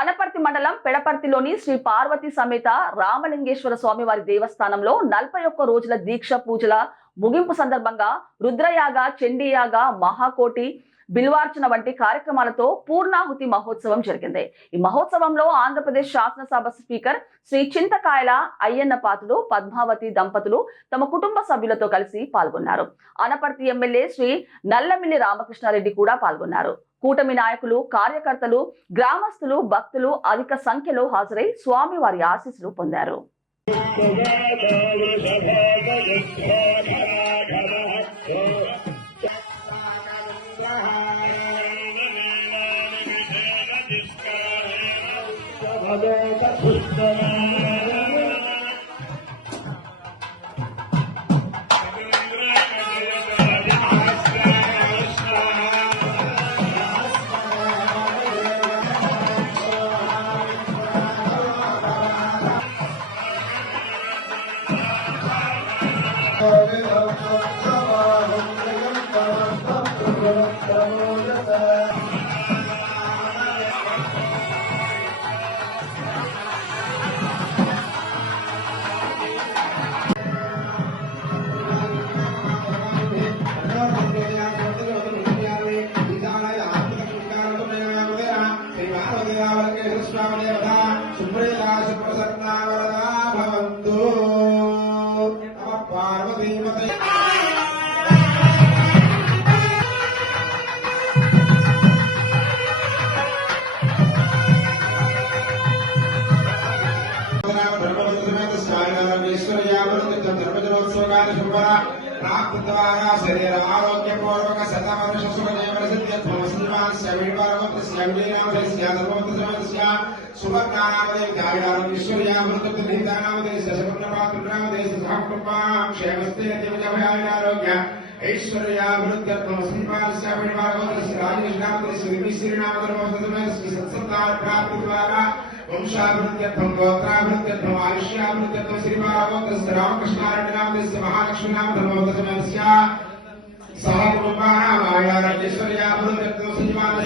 అనపర్తి మండలం పెడపర్తిలోని శ్రీ పార్వతీ సమేత రామలింగేశ్వర స్వామివారి దేవస్థానంలో 41 రోజుల దీక్ష పూజల ముగింపు సందర్భంగా రుద్రయాగ, చండీయాగ, మహాకోటి, బిల్వార్చన వంటి కార్యక్రమాలతో పూర్ణాహుతి మహోత్సవం జరిగింది. ఈ మహోత్సవంలో ఆంధ్రప్రదేశ్ శాసనసభ స్పీకర్ శ్రీ చింతకాయల అయ్యన్న పాత్రుడు, పద్మావతి దంపతులు తమ కుటుంబ సభ్యులతో కలిసి పాల్గొన్నారు. అనపర్తి ఎమ్మెల్యే శ్రీ నల్లమిల్లి రామకృష్ణారెడ్డి కూడా పాల్గొన్నారు. కూటమి నాయకులు, కార్యకర్తలు, గ్రామస్తులు, భక్తులు అధిక సంఖ్యలో హాజరై స్వామివారి ఆశీస్సులు పొందారు. శరీర ఆరోగ్యపూర్వక శతవర్ష వంశాభివృద్ధ్యర్థం, గోత్రాభివృద్ధ్యర్థం, ఆయుష్యాభివృద్ధ్యర్థం శ్రీరామకృష్ణ రామకృష్ణారెడ్డి మహాలక్ష్మి నామధర్మోత్తరస్య సహ కుటుంబానాం ఆయురారోగ్యైశ్వర్యాభివృద్ధ్యర్థం శ్రీమాన్